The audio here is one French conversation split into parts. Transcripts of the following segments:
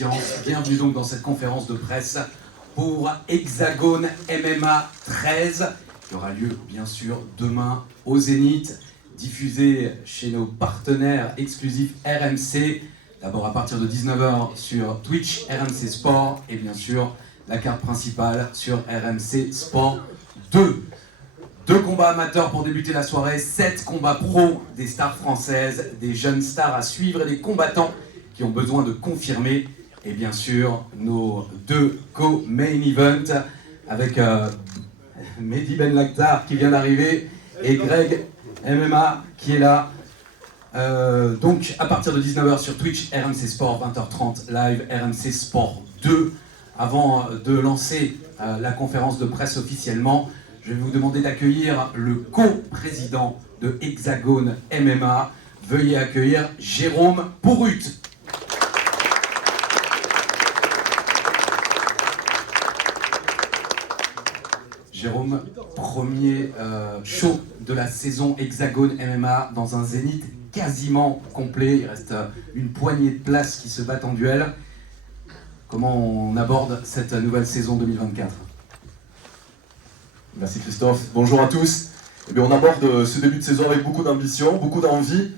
impatience. Bienvenue donc dans cette conférence de presse pour Hexagone MMA 13, qui aura lieu bien sûr demain au Zénith, diffusé chez nos partenaires exclusifs RMC, d'abord à partir de 19h sur Twitch, RMC Sport, et bien sûr la carte principale sur RMC Sport 2. 2 combats amateurs pour débuter la soirée, 7 combats pro, des stars françaises, des jeunes stars à suivre et des combattants qui ont besoin de confirmer. Et bien sûr, nos 2 co-main events avec Mehdi Ben Lakhtar qui vient d'arriver et Greg MMA qui est là. Donc à partir de 19h sur Twitch, RMC Sport, 20h30 live, RMC Sport 2. Avant de lancer la conférence de presse officiellement, je vais vous demander d'accueillir le co-président de Hexagone MMA. Veuillez accueillir Jérôme Pourrut. Jérôme, premier show de la saison Hexagone MMA dans un Zénith quasiment complet. Il reste une poignée de places qui se battent en duel. Comment on aborde cette nouvelle saison 2024 ? Merci Christophe. Bonjour à tous. Eh bien, on aborde ce début de saison avec beaucoup d'ambition, beaucoup d'envie.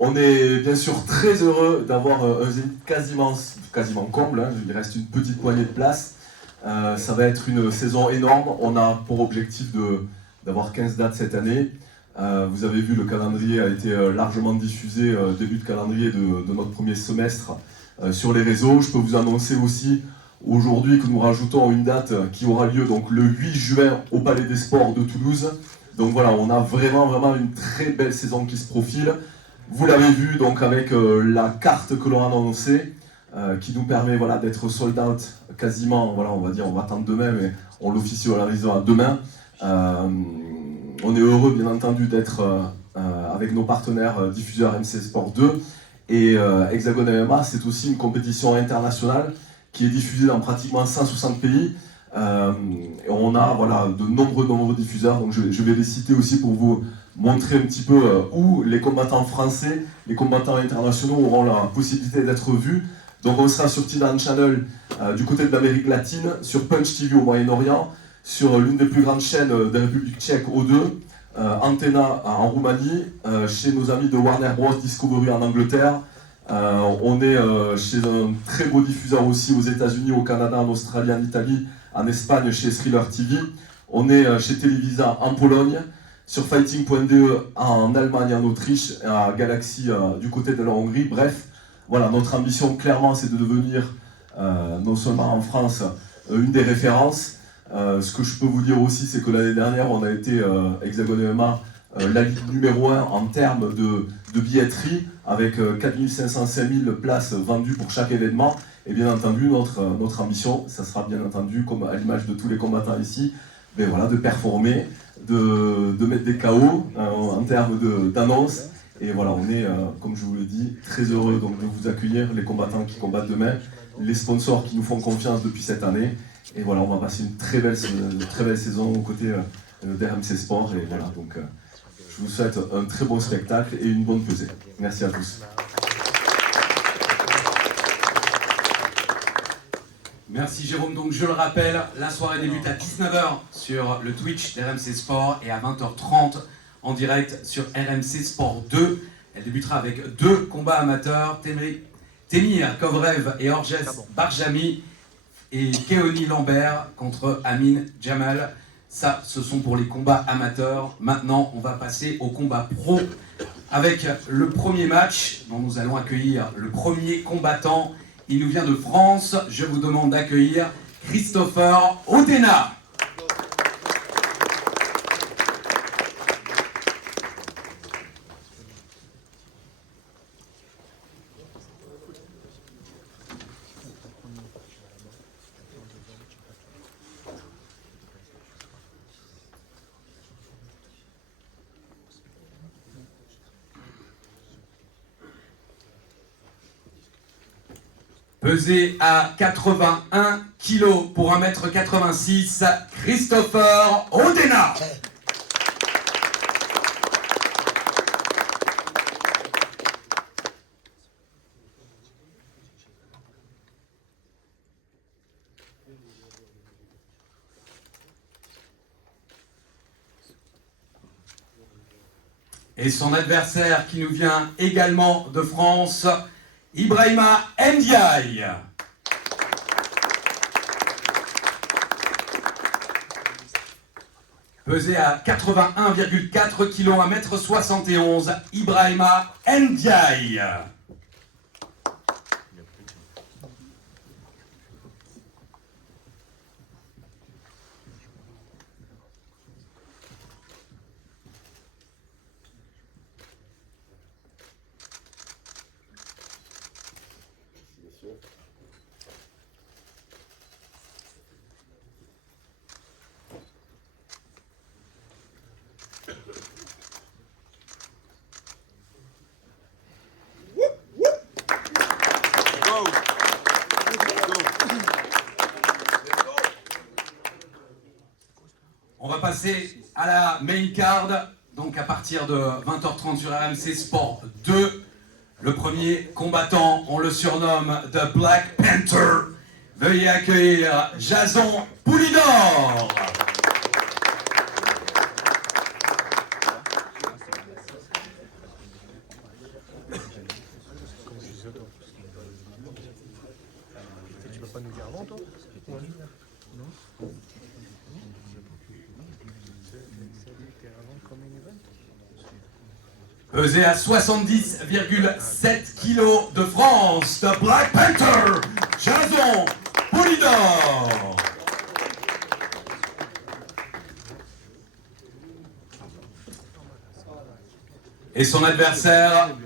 On est bien sûr très heureux d'avoir un Zénith quasiment comble. Hein. Il reste une petite poignée de places. Ça va être une saison énorme. On a pour objectif d'avoir 15 dates cette année. Vous avez vu, le calendrier a été largement diffusé, début de calendrier de notre premier semestre sur les réseaux. Je peux vous annoncer aussi aujourd'hui que nous rajoutons une date qui aura lieu donc le 8 juin au Palais des Sports de Toulouse. Donc voilà, on a vraiment une très belle saison qui se profile. Vous l'avez vu donc avec la carte que l'on a annoncée, qui nous permet voilà, d'être sold out quasiment, voilà, on va dire, on va attendre demain, mais on l'officialisera demain. On est heureux bien entendu d'être avec nos partenaires diffuseurs MC Sport 2. Et Hexagone MMA, c'est aussi une compétition internationale qui est diffusée dans pratiquement 160 pays. Et on a voilà, de nombreux diffuseurs, donc je vais les citer aussi pour vous montrer un petit peu où les combattants français, les combattants internationaux auront la possibilité d'être vus. Donc on sera sur Tidan Channel du côté de l'Amérique latine, sur Punch TV au Moyen-Orient, sur l'une des plus grandes chaînes de République tchèque O2, Antenna en Roumanie, chez nos amis de Warner Bros Discovery en Angleterre. On est chez un très beau diffuseur aussi aux États-Unis, au Canada, en Australie, en Italie, en Espagne chez Thriller TV. On est chez Televisa en Pologne, sur Fighting.de en Allemagne et en Autriche, à Galaxy du côté de la Hongrie. Bref, voilà, notre ambition clairement c'est de devenir non seulement en France une des références. Ce que je peux vous dire aussi, c'est que l'année dernière on a été Hexagone MMA la ligue numéro 1 en termes de billetterie, avec 4500-5000 places vendues pour chaque événement. Et bien entendu, notre ambition, ça sera bien entendu, comme à l'image de tous les combattants ici, ben voilà, de performer, de mettre des KO en termes d'annonces. Et voilà, on est, comme je vous le dis, très heureux donc, de vous accueillir, les combattants qui combattent demain, les sponsors qui nous font confiance depuis cette année. Et voilà, on va passer une très belle saison aux côtés d'RMC Sport. Et voilà, donc je vous souhaite un très bon spectacle et une bonne pesée. Merci à tous. Merci Jérôme, donc je le rappelle, la soirée débute à 19h sur le Twitch d'RMC Sport et à 20h30 en direct sur RMC Sport 2. Elle débutera avec 2 combats amateurs, Temir Kovrev et Orges Barjami et Keoni Lambert contre Amin Jamal. Ça, ce sont pour les combats amateurs. Maintenant, on va passer au combat pro avec le premier match dont nous allons accueillir le premier combattant. Il nous vient de France. Je vous demande d'accueillir Christopher Odena. Pesé à 81 kg pour 1m86, Christopher Odena. Et son adversaire qui nous vient également de France, Ibrahima Ndiaye. Pesé à 81,4 kg, 1m71, Ibrahima Ndiaye. On va passer à la main card, donc à partir de 20h30 sur RMC Sport 2. Le premier combattant, on le surnomme The Black Panther. Veuillez accueillir Jason Poulidor. Tu peux pas nous dire avant, toi? Non. Pesé à 70,7 kg de France, The Black Panther, Jason Poulidor. Et son adversaire,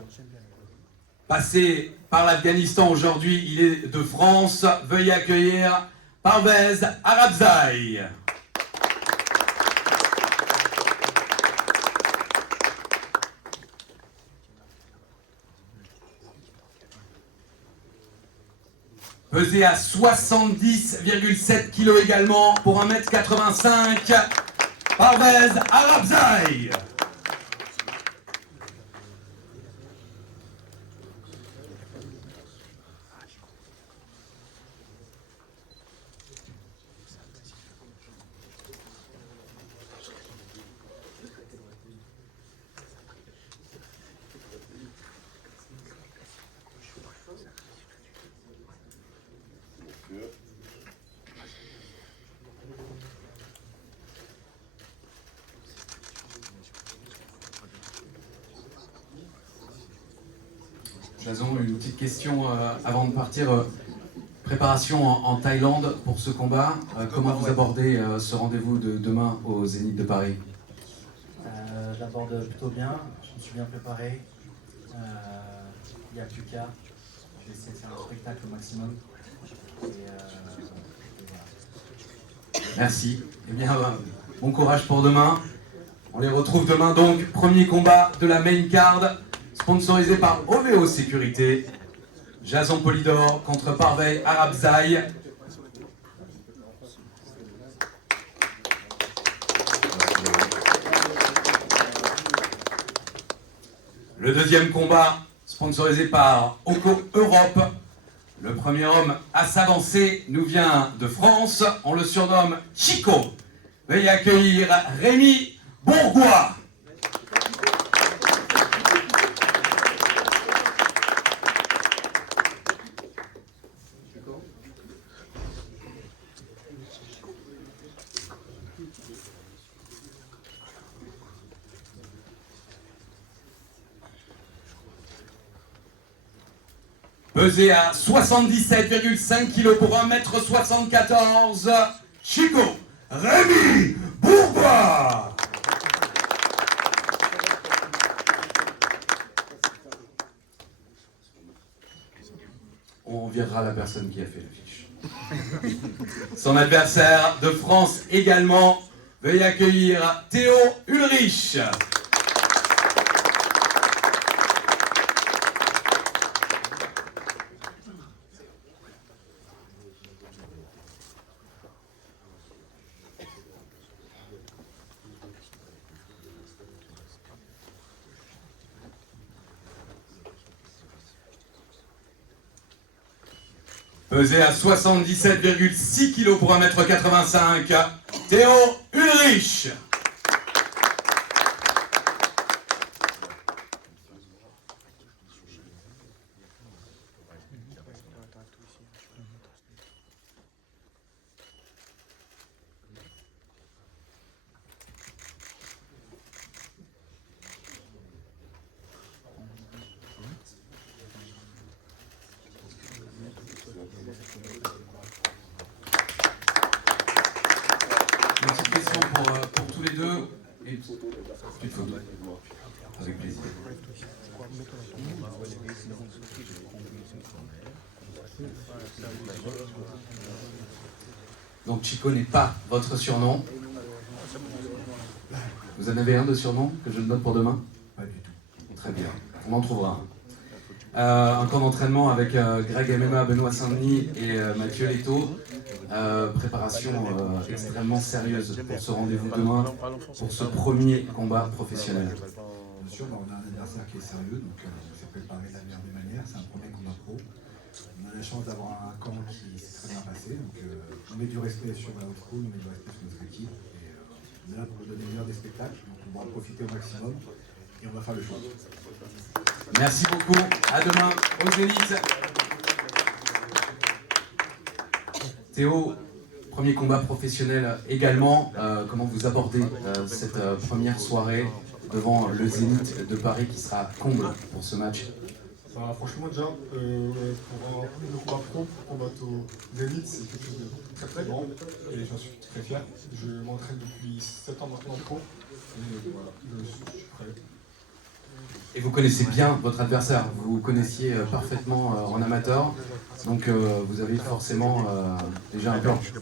passé par l'Afghanistan aujourd'hui, il est de France. Veuillez accueillir Parvez Arabzai. Pesé à 70,7 kg également pour 1m85, Parvez Arabzai. Jason, une petite question avant de partir. Préparation en Thaïlande pour ce combat. Comment vous abordez ce rendez-vous de demain au Zénith de Paris? Je l'aborde plutôt bien, je me suis bien préparé. Il n'y a plus qu'à. Je vais essayer de faire un spectacle au maximum. Et voilà. Merci. Eh bien, bon courage pour demain. On les retrouve demain donc. Premier combat de la main card, sponsorisé par OVO Sécurité. Jason Poulidor contre Parvez Arabzai. Le deuxième combat, sponsorisé par Oko Europe. Le premier homme à s'avancer nous vient de France. On le surnomme Chico. Veuillez accueillir Rémi Bourgois. Pesé à 77,5 kg pour 1m74, Chico Rémi Bourgois. On virera la personne qui a fait l'affiche. Son adversaire de France également, veuillez accueillir Théo Ulrich. Pesé à 77,6 kg pour 1m85, Théo Ulrich. Une petite question pour tous les deux. Et une petite photo. Avec plaisir. Donc Chico n'est pas votre surnom. Vous en avez un de surnom que je note pour demain? Pas du tout. Très bien, on en trouvera un. Un camp d'entraînement avec Greg MMA, Benoît Saint-Denis et Mathieu Leto. Préparation extrêmement sérieuse pour ce rendez-vous demain, pour ce premier combat professionnel. Bien sûr, on a un adversaire qui est sérieux, donc on s'est préparé de la meilleure des manières. C'est un premier combat pro. On a la chance d'avoir un camp qui s'est très bien passé. Donc on met du respect sur la haute school, on met du respect sur notre équipe. Et on est là pour donner le meilleur des spectacles. Donc on va en profiter au maximum et on va faire le choix. Merci beaucoup, à demain aux Zénith. Théo, premier combat professionnel également. Comment vous abordez cette première soirée devant le Zénith de Paris qui sera comble pour ce match? Franchement, déjà, pour un premier combat pro, pour combattre au Zénith, c'est quelque chose de très très grand et j'en suis très fier. Je m'entraîne depuis 7 ans maintenant pro et voilà, je suis prêt. Et vous connaissez bien votre adversaire, vous connaissiez parfaitement en amateur, donc vous avez forcément déjà un plan. Je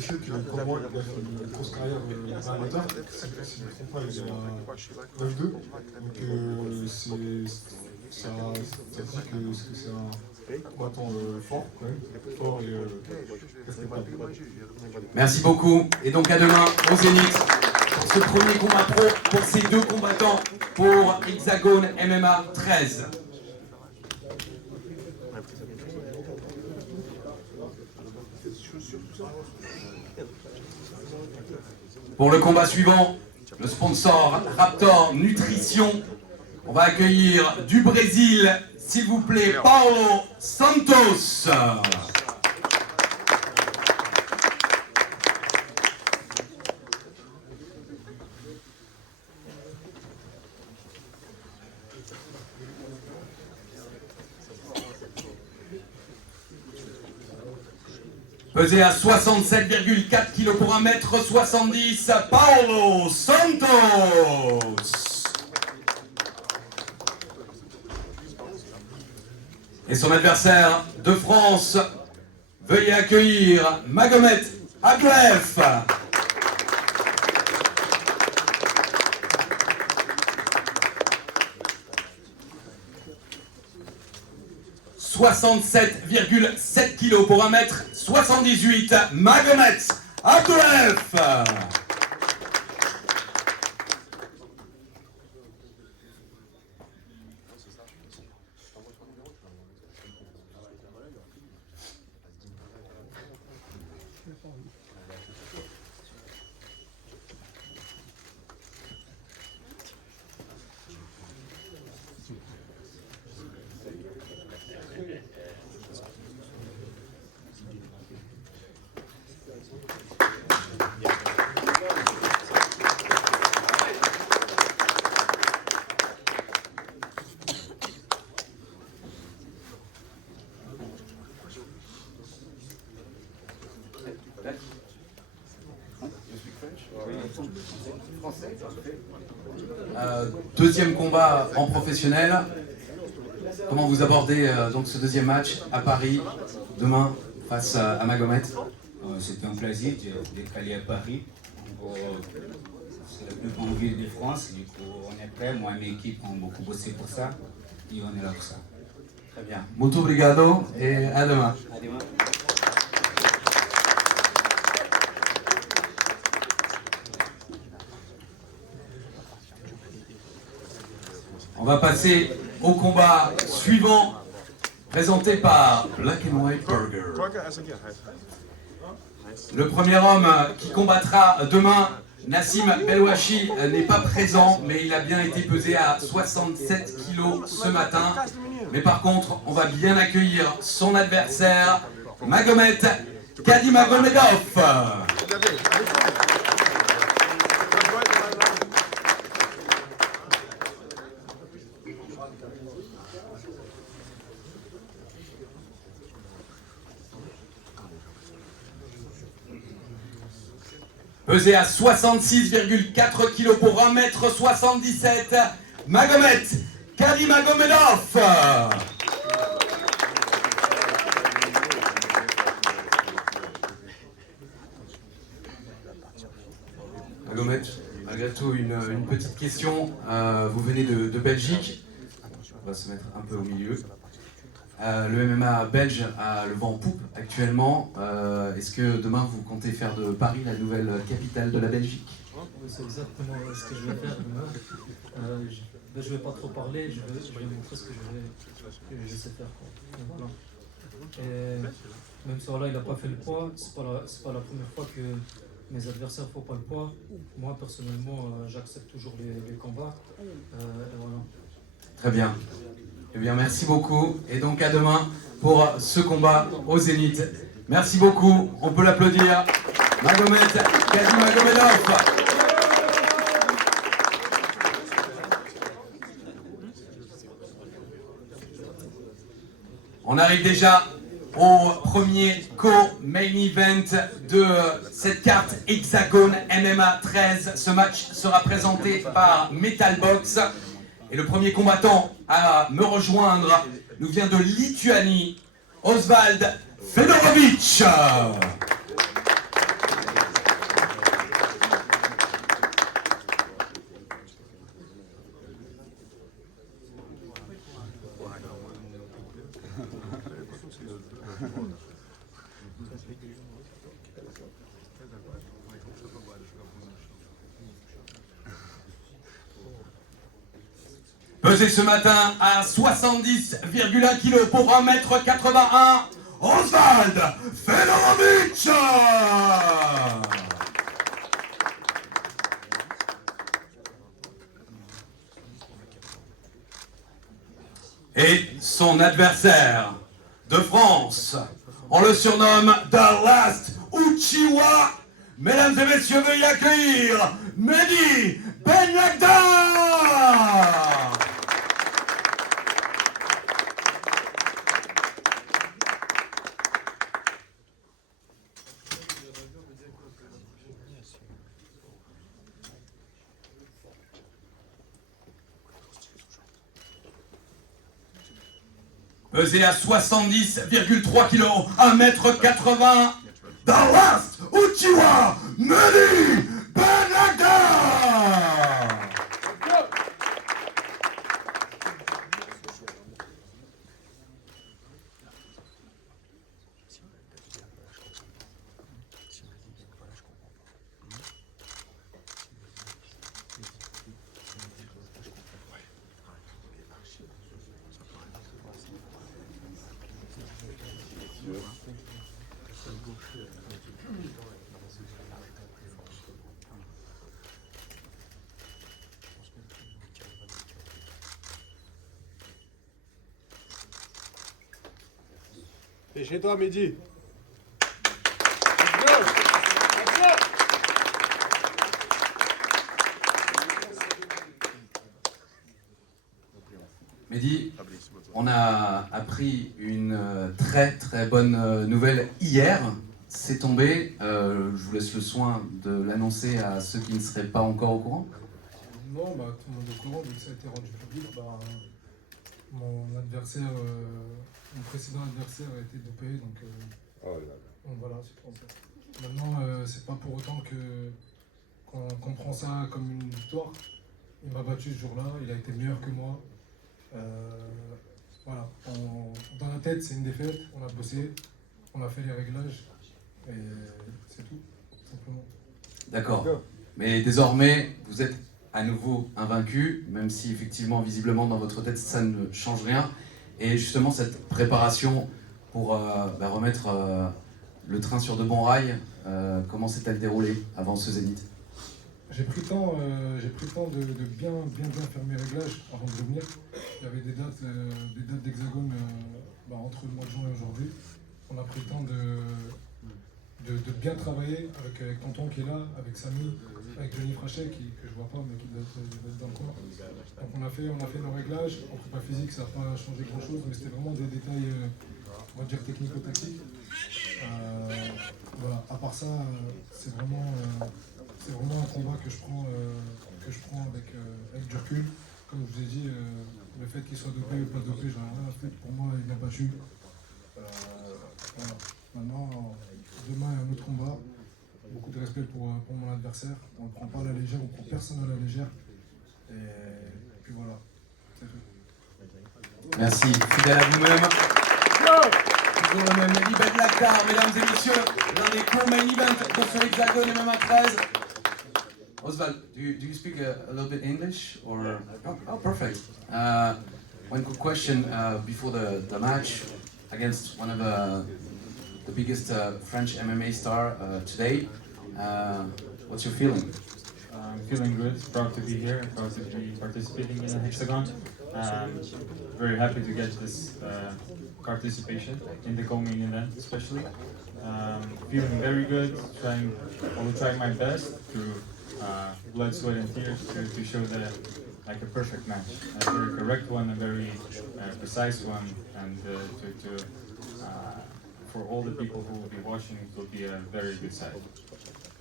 sais que pour moi, il a fait une grosse carrière en amateur. Si je ne me trompe pas, il est à 9-2. Donc ça dit que c'est un combattant fort, quand même. Fort et respectable. Merci beaucoup, et donc à demain au Zénith pour ce premier combat pro pour ces deux combattants pour Hexagone MMA 13. Pour le combat suivant, le sponsor Raptor Nutrition, on va accueillir du Brésil, s'il vous plaît, Paulo Santos. 'Pesé à 67,4 kg pour 1m70, Paulo Santos. Et son adversaire de France, veuillez accueillir Magomed Aklef. 67,7 kg pour 1m78, Magomed Aklef. Deuxième combat en professionnel. Comment vous abordez donc ce deuxième match à Paris demain face à Magomed? C'était un plaisir d'être allé à Paris. C'est la plus grande ville de France. Du coup, on est prêt. Moi et mes équipes ont beaucoup bossé pour ça. Et on est là pour ça. Très bien. Muito obrigado et à demain. À demain. On va passer au combat suivant. présenté par Black and White Burger. Burger as again. Le premier homme qui combattra demain, Nassim Belwachi, n'est pas présent, mais il a bien été pesé à 67 kg ce matin. Mais par contre, on va bien accueillir son adversaire, Magomed Kadimagomedov. Pesé à 66,4 kg pour 1m77, Magomed Kadimagomedov. Magomed, malgré tout, une petite question. Vous venez de Belgique. On va se mettre un peu au milieu. Le MMA belge a le vent en poupe actuellement. Est-ce que demain vous comptez faire de Paris la nouvelle capitale de la Belgique? C'est exactement ce que je vais faire demain. Je vais pas trop parler, je vais montrer ce que je sais faire. Donc, voilà. Et même si voilà, il n'a pas fait le poids, c'est pas la première fois que mes adversaires ne font pas le poids. Moi personnellement, j'accepte toujours les combats. Et voilà. Très bien. Eh bien, merci beaucoup. Et donc, à demain pour ce combat au Zénith. Merci beaucoup. On peut l'applaudir. Magomed Kadimagomedov. On arrive déjà au premier co-main event de cette carte Hexagone MMA 13. Ce match sera présenté par Metalbox. Et le premier combattant à me rejoindre nous vient de Lituanie, Osvald Fedorovic. Pesé ce matin à 70,1 kg pour 1m81, Osvald Fedorovic. Et son adversaire de France, on le surnomme The Last Uchiwa. Mesdames et messieurs, veuillez accueillir Mehdi Ben Yagda. Pesé à 70,3 kg, 1m80, The Last Uchiwa Mehdi Ben Yagda. Et chez toi, Mehdi. Mehdi, on a appris une très très bonne nouvelle hier. C'est tombé. Je vous laisse le soin de l'annoncer à ceux qui ne seraient pas encore au courant. Non, bah, tout le monde est au courant, vu que ça a été rendu public. Bah, mon adversaire, mon précédent adversaire a été dopé, donc voilà, c'est pour ça. Maintenant, c'est pas pour autant qu'on prend ça comme une victoire. Il m'a battu ce jour-là, il a été meilleur que moi. Voilà, dans la tête, c'est une défaite, on a bossé, on a fait les réglages, et c'est tout, simplement. D'accord. Mais désormais, vous êtes à nouveau invaincu, même si effectivement, visiblement, dans votre tête, ça ne change rien. Et justement, cette préparation pour remettre le train sur de bons rails, comment s'est-elle déroulée avant ce Zénith? J'ai pris le temps de bien faire mes réglages avant de venir. Il y avait des dates d'Hexagone entre le mois de juin et aujourd'hui. On a pris le temps de bien travailler avec Tonton qui est là, avec Samy, avec Johnny Frachet que je vois pas mais qui doit être dans le coin. Donc on a fait nos réglages. En prépa physique ça n'a pas changé grand chose mais c'était vraiment des détails on va dire technico-tactiques. Voilà. À part ça c'est vraiment un combat que je prends avec du recul. Comme je vous ai dit, le fait qu'il soit dopé ou pas dopé, j'en ai rien à foutre. Pour moi, il n'a pas su. Voilà. Maintenant, demain, il y a un autre combat. Beaucoup de respect pour mon adversaire. On ne le prend pas à la légère, on ne prend personne à la légère. Et puis voilà, c'est tout. Merci, fidèle à vous-même. Toujours le même Libed Lakhdar, mesdames et messieurs, l'un des co-main events de ce Hexagone MMA 13. Oswald, do you speak a little bit English or? Oh, perfect. One quick question before the match against one of the biggest French MMA star today. What's your feeling? I'm feeling good, proud to be here, proud to be participating in the Hexagon. Very happy to get this participation in the co-main event especially. Feeling very good, trying my best through blood, sweat and tears to show a perfect match. A very correct one, a very precise one, and for all the people who will be watching, it will be a very good sight.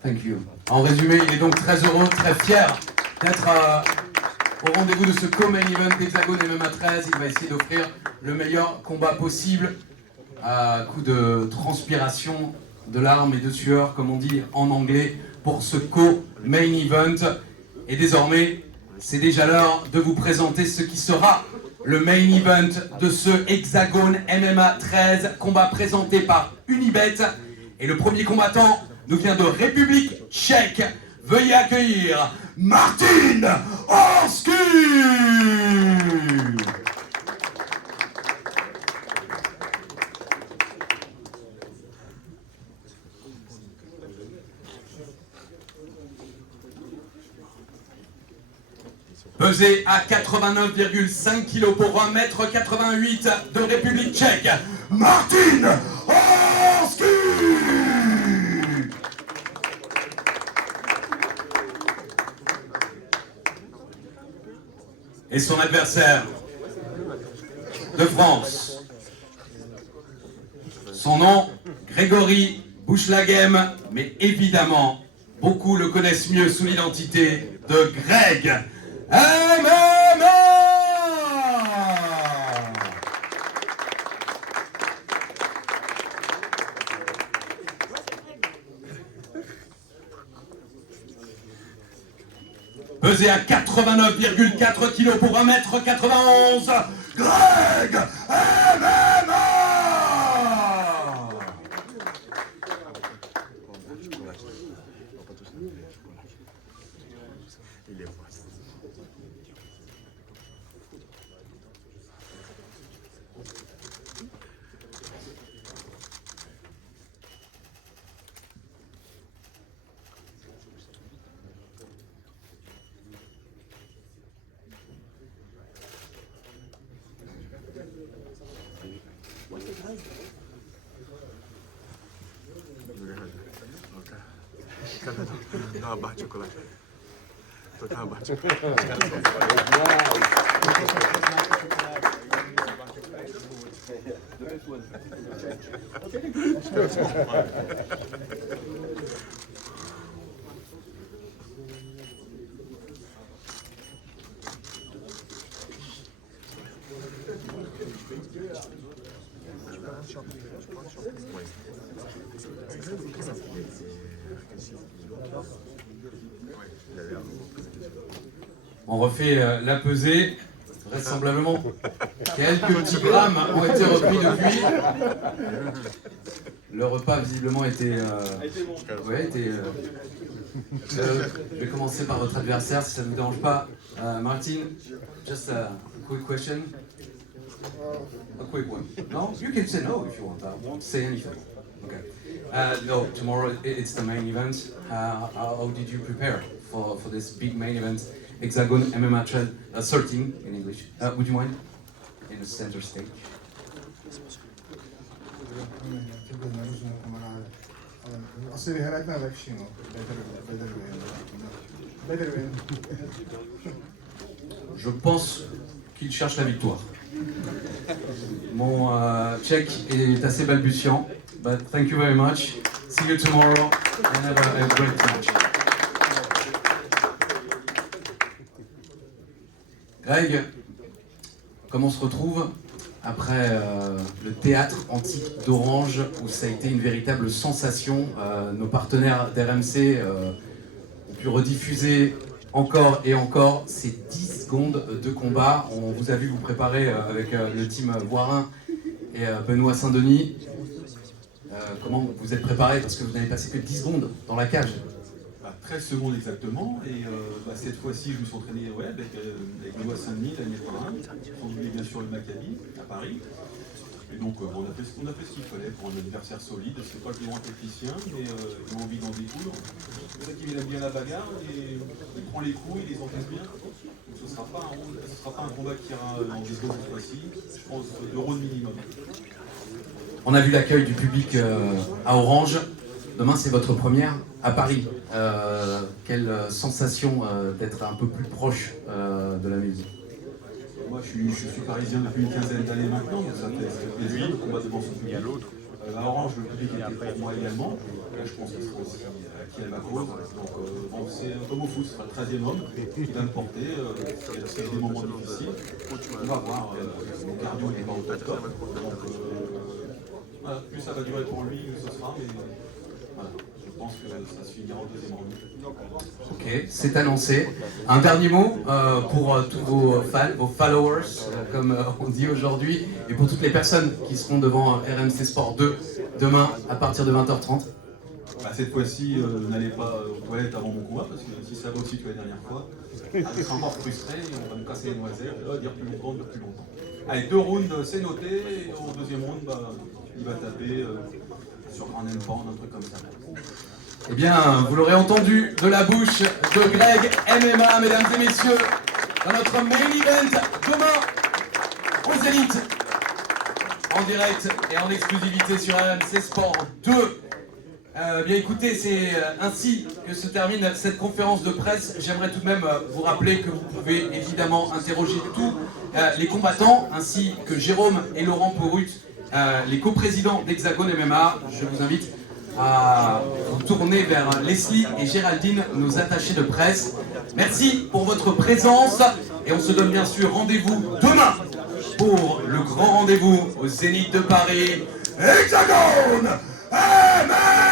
Thank you. En résumé, il est donc très heureux, très fier d'être au rendez-vous de ce co-main event d'Hexagone MMA 13. Il va essayer d'offrir le meilleur combat possible à coup de transpiration, de larmes et de sueur, comme on dit en anglais, pour ce co-main event. Et désormais, c'est déjà l'heure de vous présenter ce qui sera le main event de ce Hexagone MMA 13, combat présenté par Unibet. Et le premier combattant nous vient de République tchèque. Veuillez accueillir Martin Orski. Pesé à 89,5 kg pour 1m88 de République tchèque, Martin Orski. Et son adversaire de France. Son nom, Grégory Bouchlaghem, mais évidemment, beaucoup le connaissent mieux sous l'identité de Greg MMA. Pesé à 89,4 kg pour 1m91, Greg MMA. On refait la pesée. Vraisemblablement, quelques petits grammes ont été repris depuis. Le repas visiblement était. Je vais commencer par votre adversaire si ça ne vous dérange pas. Martin, just a quick question. A quick one. No, you can say no if you want. I won't say anything. Okay. No, tomorrow it's the main event. How did you prepare for this big main event? Hexagon MMA 13 in English. Would you mind? In the center stage. Je pense qu'il cherche la victoire. Mon tchèque est assez balbutiant, but thank you very much. See you tomorrow and have a great match. Greg, comment on se retrouve après le théâtre antique d'Orange où ça a été une véritable sensation? Nos partenaires d'RMC ont pu rediffuser encore et encore ces 10 secondes de combat. On vous a vu vous préparer avec le team Voirin et Benoît Saint-Denis. Comment vous êtes préparé? Parce que vous n'avez passé que 10 secondes dans la cage. 13 secondes exactement, et cette fois-ci je me suis entraîné avec Benoît Saint-Denis, Daniel Voirin, sans oublier bien sûr le Maccabi à Paris. Et donc on a fait ce qu'il fallait pour un adversaire solide. C'est pas le plus grand technicien, mais il a envie d'en découdre. C'est vrai qu'il aime bien la bagarre, et il prend les coups, il les encaisse bien. Donc ce ne sera pas un combat qui ira en 10 secondes cette fois-ci, je pense 2 rounds minimum. On a vu l'accueil du public à Orange. Demain, c'est votre première à Paris. Quelle sensation d'être un peu plus proche de la musique? Moi, je suis parisien depuis une quinzaine d'années maintenant, donc ça fait plaisir de combattre devant son public. À Orange, le public était pour moi également. Là, je pense que c'est aussi qui est ma cause. Donc, bon, c'est comme au foot, ce sera le 13e homme qui va me porter. Il y a des moments difficiles. On va voir. Mon cardio n'est pas au top. Donc, voilà, plus ça va durer pour lui, mieux ce sera. Mais voilà, je pense que ça se finira au 2e round. Ok, c'est annoncé. Un dernier mot pour tous vos fans, vos followers, comme on dit aujourd'hui, et pour toutes les personnes qui seront devant RMC Sport 2 demain à partir de 20h30. Cette fois-ci, n'allez pas aux toilettes avant mon combat, parce que si ça va aussi que la dernière fois, je serai encore frustré, on va me casser les noisettes, et là, dire plus longtemps, dire plus longtemps. Allez, 2 rounds, c'est noté, et au 2e round, il va taper sur un endpoint, un truc comme ça. Eh bien, vous l'aurez entendu de la bouche de Greg MMA, mesdames et messieurs, dans notre main event demain aux Zénith, en direct et en exclusivité sur RMC Sport 2. Bien écoutez, c'est ainsi que se termine cette conférence de presse. J'aimerais tout de même vous rappeler que vous pouvez évidemment interroger tous les combattants, ainsi que Jérôme et Laurent Porut, les coprésidents d'Hexagon MMA. Je vous invite à vous tourner vers Leslie et Géraldine, nos attachés de presse. Merci pour votre présence et on se donne bien sûr rendez-vous demain pour le grand rendez-vous au Zénith de Paris. Hexagon MMA!